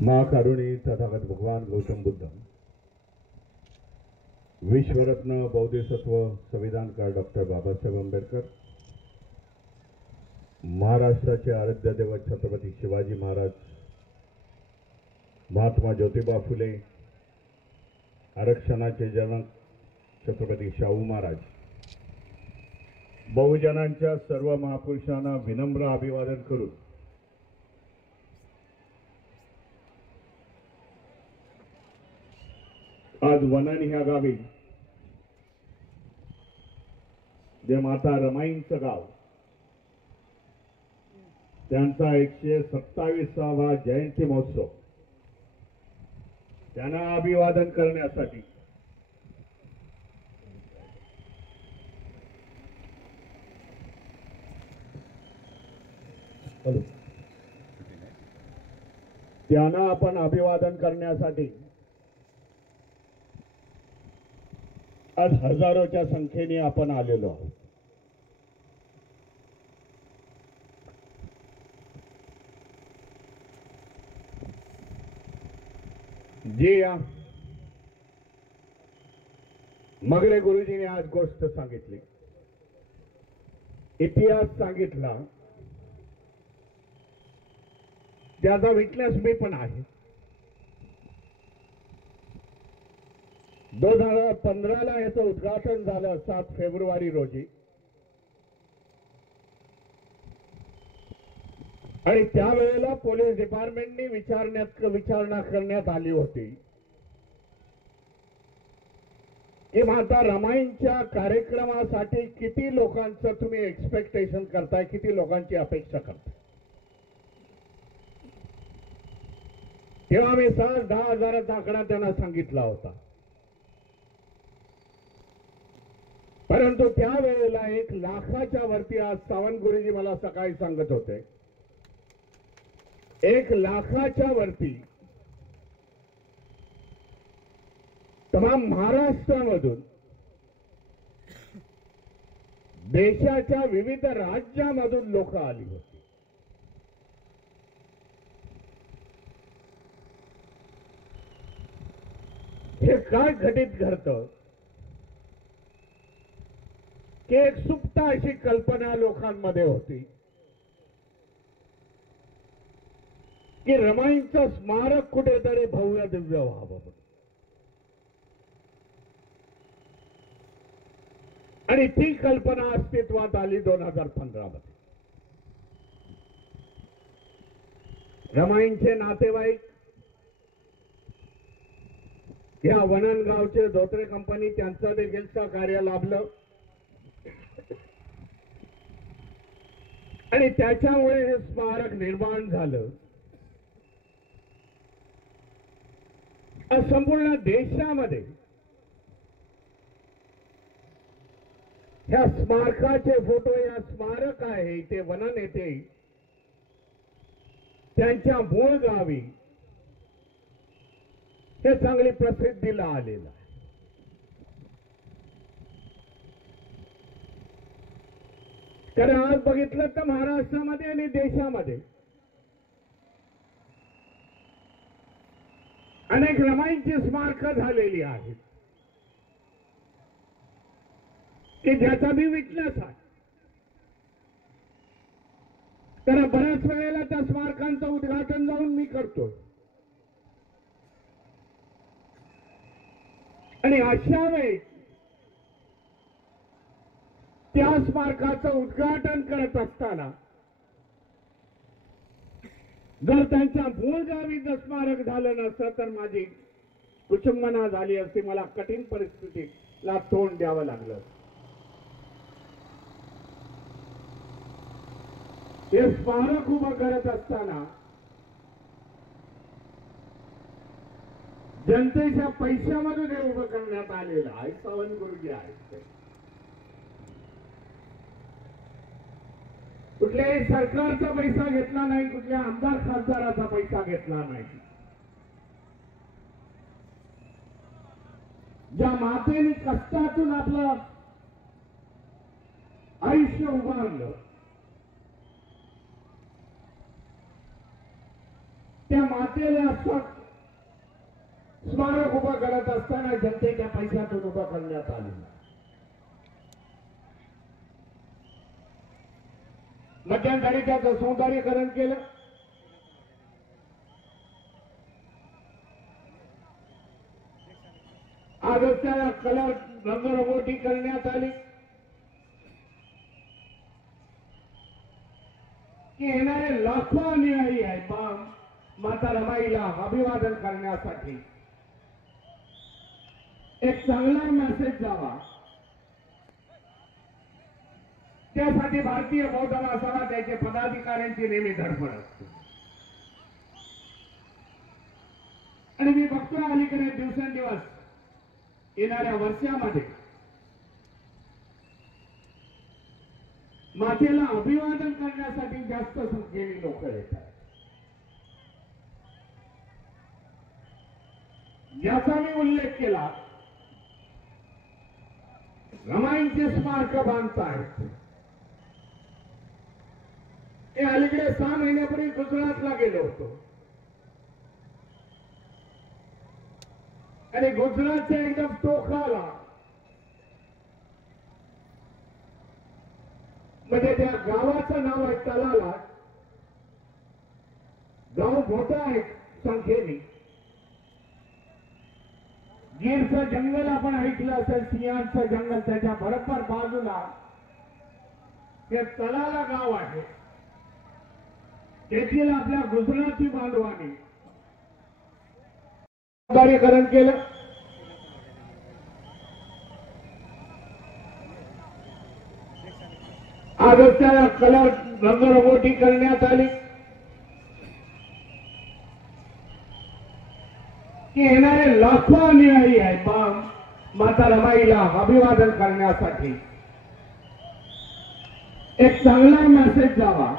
महाकारुणी तथागत भगवान गौतम बुद्ध, विश्वरत्न बौद्धिसत्व संविधानकार डॉक्टर बाबासाहेब आंबेडकर, महाराष्ट्राचे आराध्य दैवत छत्रपती शिवाजी महाराज, महात्मा ज्योतिबा फुले, आरक्षणाचे जनक छत्रपती शाहू महाराज, बहुजनांच्या सर्व महापुरुषांना विनम्र अभिवादन करून आज वनानी ह्या गावी जे माता रमाईंचं गाव त्यांचा 127वा जयंती महोत्सव त्यांना अभिवादन करण्यासाठी त्यांना आपण अभिवादन करण्यासाठी आज हजारोच्या संख्येने आपण आलेलो आहोत। जी या मगरे गुरुजीने आज गोष्ट सांगितली, इतिहास सांगितला, त्याचा विटनेस मी पण आहे। 2015ला याचं उद्घाटन झालं 7 फेब्रुवारी रोजी, आणि त्यावेळेला पोलीस डिपार्टमेंटनी विचारणा करण्यात आली होती की माता रमाईंच्या कार्यक्रमासाठी किती लोकांचं तुम्ही एक्सपेक्टेशन करताय, किती लोकांची अपेक्षा करताय। तेव्हा मी सहज 10,000चा आकडा त्यांना सांगितला होता, परंतु त्यावेळेला 1 लाखाच्या वरती आज सावंत गुरुजी मला सकाळी सांगत होते 1 लाखाच्या वरती तमाम महाराष्ट्रामधून देशाच्या विविध राज्यामधून लोक आली होती। हे काय घटित घडतं की एक सुप्त अशी कल्पना लोकांमध्ये होती की रमाईंचं स्मारक कुठेतरी भव्य दिव्य व्हावं, आणि ती कल्पना अस्तित्वात आली 2015 मध्ये। रमाईंचे नातेवाईक या वननगावचे धोत्रे कंपनी त्यांचं देखील सहकार्य लाभलं, आणि त्याच्यामुळे हे स्मारक निर्माण झालं। संपूर्ण देशामध्ये ह्या स्मारकाचे फोटो, या स्मारक आहे ते वनन येथे त्यांच्या मूळ गावी हे चांगली प्रसिद्धीला आलेलं आहे। कारण आज बघितलं तर महाराष्ट्रामध्ये आणि देशामध्ये अनेक रमाईंची स्मारकं झालेली आहेत की ज्याचा मी विटनेस आहे। तर बऱ्याच वेळेला त्या स्मारकांचं उद्घाटन जाऊन मी करतो, आणि अशा वेळी त्या स्मारकाचं उद्घाटन करत असताना जर त्यांच्या मूळ गावी जर स्मारक झालं नसतं तर माझी कुचंबना झाली असती, मला कठीण परिस्थितीला तोंड द्यावं लागलं। हे स्मारक उभं करत असताना जनतेच्या पैशामधून हे उभं करण्यात आलेलं आहे। सावंत गुरुजी आहेत, कुठल्याही सरकारचा पैसा घेतला नाही, कुठल्या आमदार खासदाराचा पैसा घेतला नाही। ज्या मातेने कष्टातून आपलं आयुष्य उभारलं, त्या मातेला स्मारक उभं करत असताना जनतेच्या पैशातून उभं करण्यात आले. मध्यंतरी त्याचं सौंदर्यीकरण केलं. आजच त्याला कलर रंगरंगोटी करण्यात आली की येणारे लाखो अनुयायी आहेत माता रमाईला अभिवादन करण्यासाठी एक चांगला मेसेज जावा, त्यासाठी भारतीय बौद्ध महासभा त्याचे पदाधिकाऱ्यांची नेहमी धडपड असते. आणि मी बघतो अलीकडे दिवसेंदिवस येणाऱ्या वर्षामध्ये मातेला अभिवादन करण्यासाठी जास्त संख्येने लोक येतात. याचा मी उल्लेख केला. रमाईंचे स्मारक बांधतायत. हे अलीकडे 6 महिन्यापूर्वी गुजरातला गेलो होतो आणि गुजरातच्या एकदम टोकाला म्हणजे त्या गावाचं नाव आहे तलाला. गाव मोठं आहे संख्येने. गिरचं जंगल आपण ऐकलं असेल, सिंहाचं जंगल, त्याच्या बरोबर बाजूला हे तलाला गाव आहे. तेथील आपल्या गुजराती बांधवांनी सौंदर्यीकरण केलं. आजच त्याला कलर रंगरंगोटी करण्यात आली की येणारे लाखो अनुयायी आहेत माता रमाईला अभिवादन करण्यासाठी एक चांगला मेसेज जावा,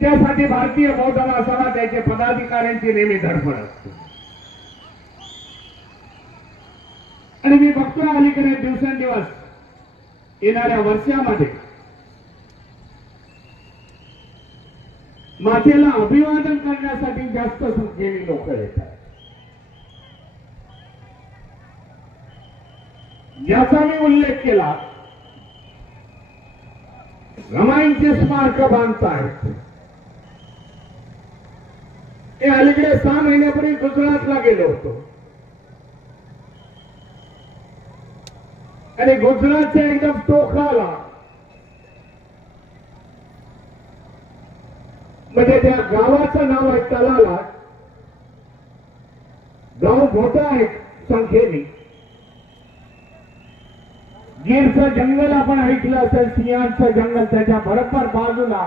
त्यासाठी भारतीय बौद्ध महासभा त्याचे पदाधिकाऱ्यांची नेहमी धडपड असते. आणि मी बघतो अलीकडे दिवसेंदिवस येणाऱ्या वर्षामध्ये मातेला अभिवादन करण्यासाठी जास्त संख्येने लोक येतात. याचा मी उल्लेख केला. रमाईंचे स्मारक बांधतायत. हे अलीकडे 6 महिन्यापूर्वी गुजरातला गेलो होतो आणि गुजरातच्या एकदम टोकाला म्हणजे त्या गावाचं नाव आहे तलाला. गाव मोठं आहे संख्येने. गिरचं जंगल आपण ऐकलं असेल, सिंहाचं जंगल, त्याच्या बरोबर बाजूला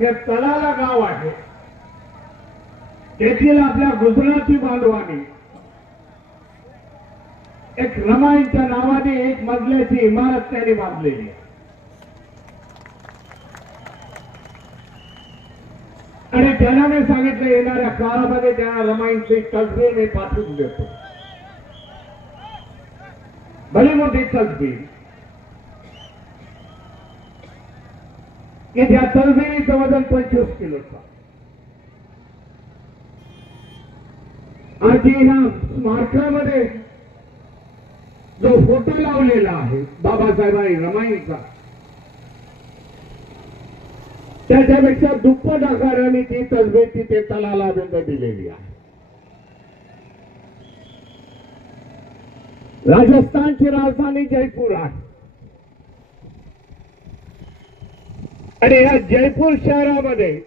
हे तलाला गाव आहे. तेथील आपल्या गुजराती बांधवांनी एक रमाईंच्या नावाने एक मजल्याची इमारत त्यांनी बांधलेली आहे. आणि त्यांना मी सांगितलं येणाऱ्या काळामध्ये त्या रमाईंची तसबीर मी पाठवून देतो. भली मोठी तसबीर की त्या तसबिरीचं वजन 25 किलोचा. आणि ह्या स्मारकामध्ये जो फोटो लावलेला आहे बाबासाहेबांनी रमाईंचा, त्याच्यापेक्षा दुप्पट आकाराने ती तसबीर तिथे तलाला दिलेली आहे. राजस्थानची राजधानी जयपूर आहे आणि या जयपूर शहरामध्ये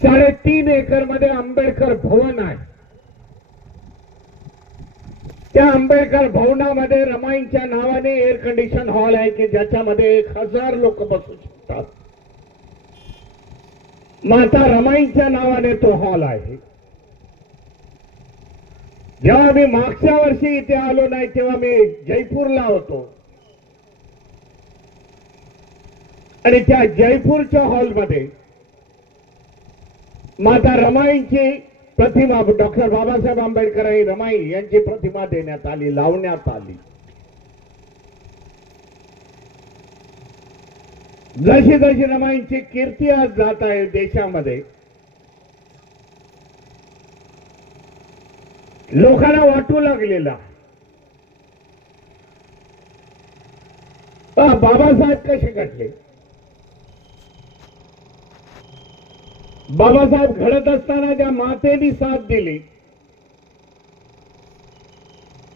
3.5 एकर मध्ये आंबेडकर भवन आहे. त्या आंबेडकर भवनामध्ये रमाईंच्या नावाने एअर कंडिशन हॉल आहे की ज्याच्यामध्ये 1000 लोक बसू शकतात. माता रमाईंच्या नावाने तो हॉल आहे. जेव्हा मी मागच्या वर्षी इथे आलो नाही तेव्हा मी जयपूरला होतो आणि त्या जयपूरच्या हॉलमध्ये माता रमाईंची प्रतिमा, डॉक्टर बाबासाहेब आंबेडकर आणि रमाई यांची प्रतिमा देण्यात आली, लावण्यात आली. जशी जशी रमाईंची कीर्ती आज जात आहे देशामध्ये, लोकांना वाटू लागलेला बाबासाहेब कसे घडले. बाबासाहेब घडत असताना ज्या मातेने साथ दिली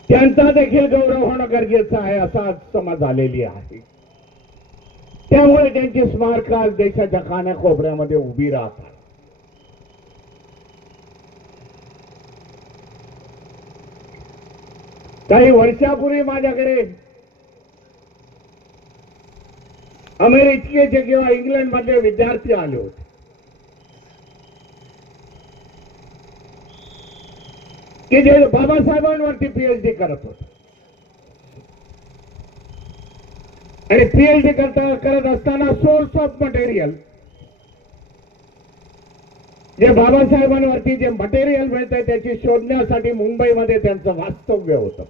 त्यांचा देखील गौरव होणं गरजेचं आहे असा आज समज आलेली आहे. त्यामुळे त्यांची स्मारक आज देशाच्या कानाकोपऱ्यामध्ये उभी राहतात. काही वर्षापूर्वी माझ्याकडे अमेरिकेचे किंवा इंग्लंड मधले विद्यार्थी आले होते. की जे बाबासाहेबांवरती पीएचडी करत होते आणि पीएचडी करत असताना सोर्स ऑफ मटेरियल, जे बाबासाहेबांवरती जे मटेरियल मिळतंय त्याची शोधण्यासाठी मुंबईमध्ये त्यांचं वास्तव्य होतं.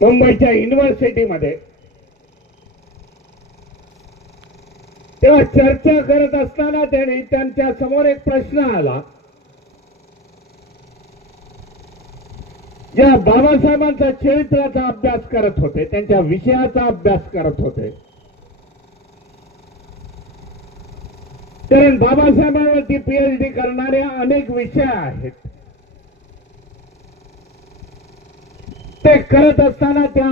मुंबईच्या युनिव्हर्सिटीमध्ये तेव्हा चर्चा करत असताना त्यांच्या समोर एक प्रश्न आला. ज्या बाबासाहेबांचा चरित्राचा अभ्यास करत होते, त्यांच्या विषयाचा अभ्यास करत होते, कारण बाबासाहेबांवरती पीएचडी करणारे अनेक विषय आहेत. ते करत असताना त्या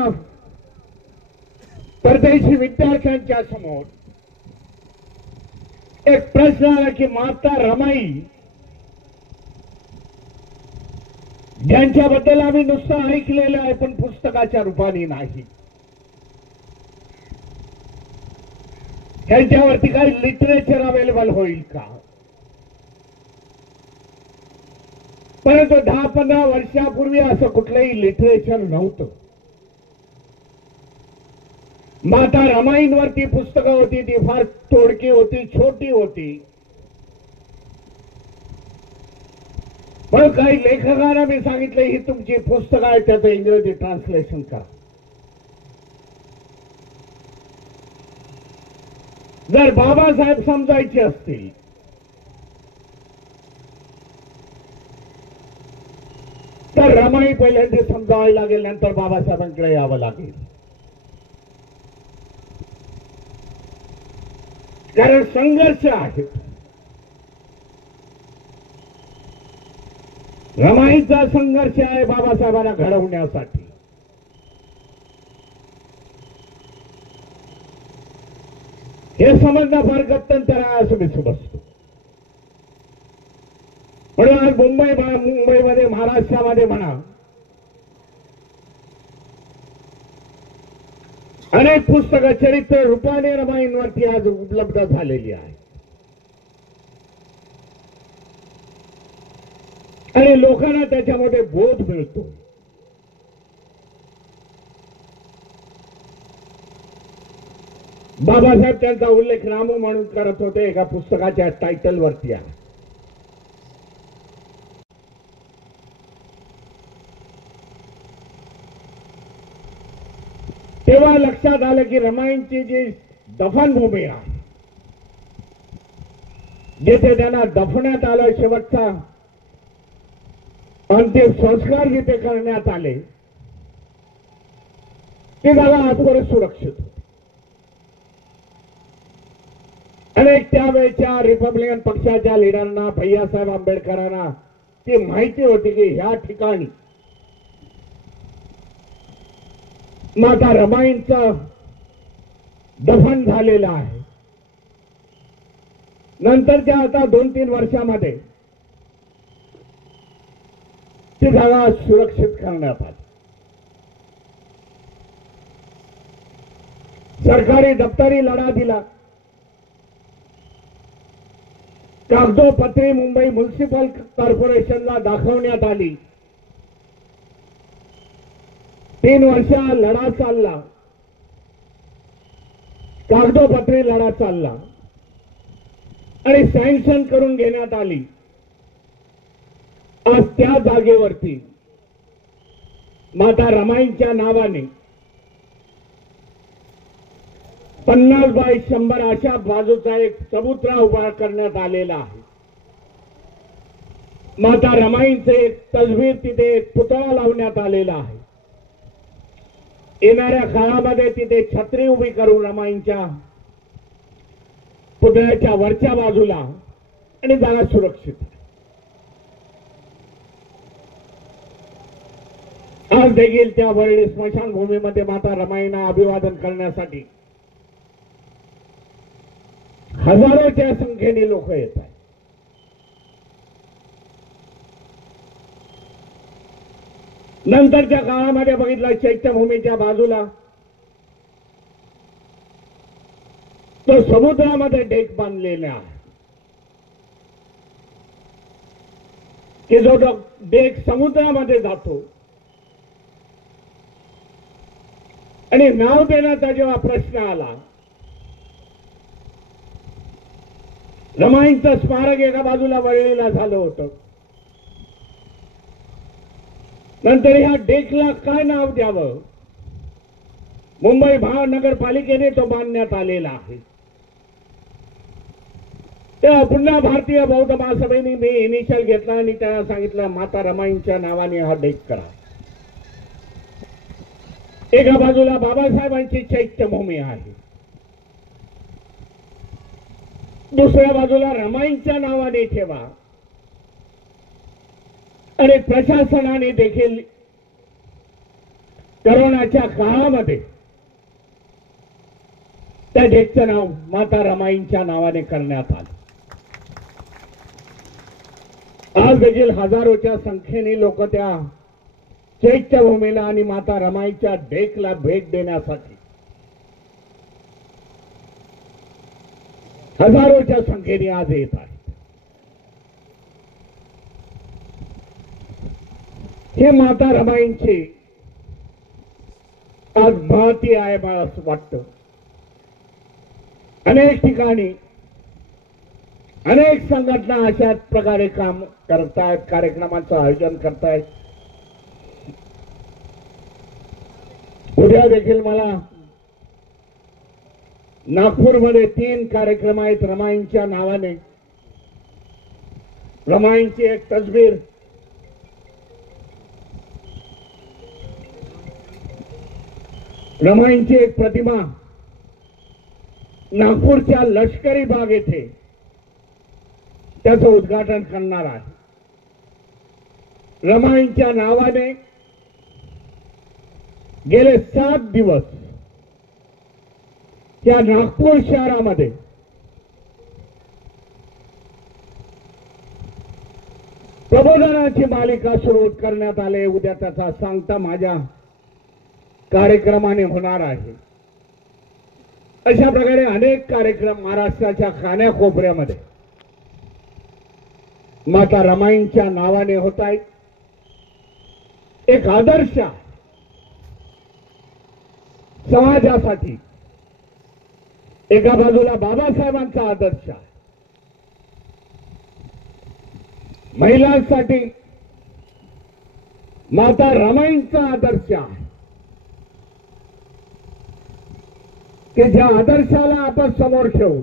परदेशी विद्यार्थ्यांच्या समोर एक प्रश्न आला की माता रमाई ज्यांच्याबद्दल आम्ही नुसतं ऐकलेलं आहे पण पुस्तकाच्या रूपाने नाही, त्यांच्यावरती काही लिटरेचर अवेलेबल होईल का. परंतु 10-15 वर्षापूर्वी असं कुठलंही लिटरेचर नव्हतं. माता रमाईंवरती पुस्तकं होती, ती फार तोडकी होती, छोटी होती. पण काही लेखकांना मी सांगितलं ही तुमची पुस्तकं आहे, त्याचं इंग्रजी ट्रान्सलेशन करा. जर बाबासाहेब समजायचे असतील तर रमाई पहिल्यांदा समजावावी लागेल, नंतर बाबासाहेबांकडे यावं लागेल. कारण संघर्ष आहेत. रमाईचा संघर्ष आहे बाबासाहेबांना घडवण्यासाठी. हे समजणं फार गत्यंतर आहे असं मी समजतो. म्हणून आज मुंबईमध्ये महाराष्ट्रामध्ये म्हणा अनेक पुस्तकं चरित्र रूपाने रमाईंवरती आज उपलब्ध झालेली आहे आणि लोकांना त्याच्यामध्ये बोध मिळतो. बाबासाहेब त्यांचा उल्लेख रामू म्हणून करत होते, एका पुस्तकाच्या टायटलवरती आहे. तेव्हा लक्षात आलं की रमाईंची जी दफनभूमी आहे, जिथे त्यांना दफण्यात आलं, शेवटचा अंतिम संस्कार जिथे करण्यात आले, ती जागा आजवर सुरक्षित होती. अनेक त्यावेळच्या रिपब्लिकन पक्षाच्या लीडरना, भैयासाहेब आंबेडकरांना ती माहिती होती की ह्या ठिकाणी माता रमाईंचं दफन झालेलं आहे. नंतरच्या आता 2-3 वर्षामध्ये ती जागा सुरक्षित करण्यात आली. सरकारी दप्तरी लढा दिला. कागदोपत्री मुंबई म्युनिसिपल कॉर्पोरेशनला दाखवण्यात आली. 3 वर्ष लढा चालला, कागदोपत्री लढा चालला आणि सँक्शन करून घेण्यात आली. आज त्या जागेवरती माता रमाईंच्या नावाने 50 बाय 100 अशा बाजूचा एक चबुतरा उभा करण्यात आलेला आहे. माता रमाईंचे एक तस्वीर तिथे एक पुतळा लावण्यात आलेला आहे. येणाऱ्या काळामध्ये तिथे छत्री उभी करून रमाईंच्या पुतळ्याच्या वरच्या बाजूला आणि जागा सुरक्षित आहे. आज देखील त्या वरळी स्मशानभूमीमध्ये माता रमाईंना अभिवादन करण्यासाठी हजारोच्या संख्येने लोक येत आहेत. नंतरच्या काळामध्ये बघितलं चैत्यभूमीच्या बाजूला तो समुद्रामध्ये डेक बांधलेला आहे की जो डेक समुद्रामध्ये जातो आणि नाव देण्याचा जेव्हा प्रश्न आला, रमाईंचं स्मारक एका बाजूला वळलेला झालं होतं. नंतर ह्या डेकला काय नाव द्यावं, मुंबई महानगरपालिकेने तो बांधण्यात आलेला आहे. तेव्हा पुन्हा भारतीय बौद्ध महासभेने मी इनिशियल घेतला आणि त्यांना सांगितलं माता रमाईंच्या नावाने हा डेक करा. एका बाजूला बाबासाहेबांची चैत्यभूमी आहे, दुसऱ्या बाजूला रमाईंच्या नावाने ठेवा आणि प्रशासनाने देखील करोनाच्या काळामध्ये त्या डेकचं नाव माता रमाईंच्या नावाने करण्यात आलं. आज देखील हजारोच्या संख्येने लोक त्या चैत्यभूमीला आणि माता रमाईच्या डेकला भेट देण्यासाठी हजारोच्या संख्येने आज येत आहेत. हे माता रमाईंची आज महती आहे मला असं वाटतं. अनेक ठिकाणी अनेक संघटना अशाच प्रकारे काम करतायत, कार्यक्रमाचं आयोजन करतायत. उद्या देखील मला नागपूरमध्ये 3 कार्यक्रम आहेत रमाईंच्या नावाने. रमाईंची एक तस्वीर, रमाईंची एक प्रतिमा नागपूरच्या लष्करी बाग येथे त्याचं उद्घाटन करणार आहे. रमाईंच्या नावाने गेले 7 दिवस त्या नागपूर शहरामध्ये प्रबोधनाची मालिका सुरू करण्यात आली. उद्या त्याचा सांगता माझ्या कार्यक्रमाने होणार आहे. अशा प्रकारे अनेक कार्यक्रम महाराष्ट्राच्या कानाकोपऱ्यामध्ये माता रमाईंच्या नावाने होत आहेत. एक आदर्श समाजासाठी एका बाजूला बाबासाहेबांचा आदर्श आहे, महिलांसाठी माता रमाईंचा आदर्श आहे की ज्या आदर्शाला आपण समोर ठेवून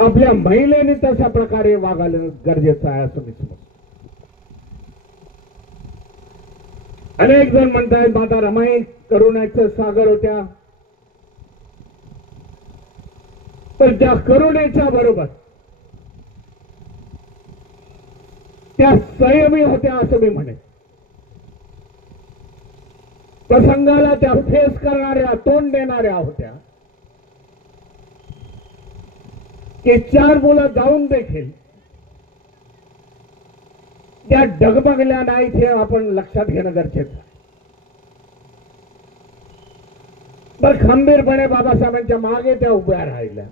आपल्या महिलेने तशा प्रकारे वागायला गरजेचं आहे असं मी समजतो. अनेक जण म्हणतात माता रमाई करुण्याचं सागर होत्या, पण त्या करुणेच्या बरोबर त्या संयमी होत्या असं मी म्हणेन. प्रसंगाला त्या फेस करणाऱ्या, तोंड देणाऱ्या होत्या की 4 मुलं जाऊन देखील त्या डगमगल्या नाहीत हे आपण लक्षात घेणं गरजेचं आहे. पण खंबीरपणे बाबासाहेबांच्या मागे त्या उभ्या राहिल्या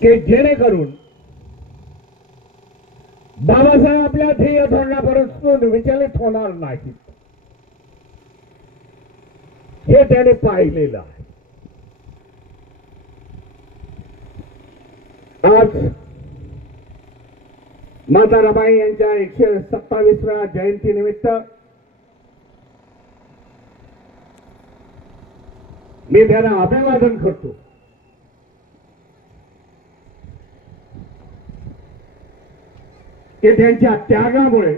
की जेणेकरून बाबासाहेब आपल्या ध्येय धोरणापासून विचलित होणार नाहीत हे त्याने पाहिलेलं आहे. आज माता रमाई यांच्या 127व्या जयंती निमित्त मी त्यांना अभिवादन करतो. की त्यांच्या त्यागामुळे,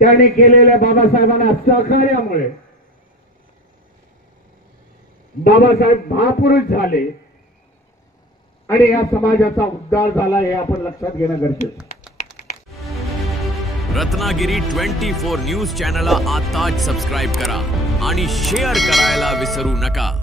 त्यांनी केलेल्या बाबासाहेबांना सहकार्यामुळे बाबासाहेब महापुरुष झाले आणि या समाजाचा उद्धार झाला, हे आपण लक्षात घेणं गरजेचं. रत्नागिरी 24 न्यूज चॅनलला आताच सबस्क्राइब करा आणि शेअर करायला विसरू नका.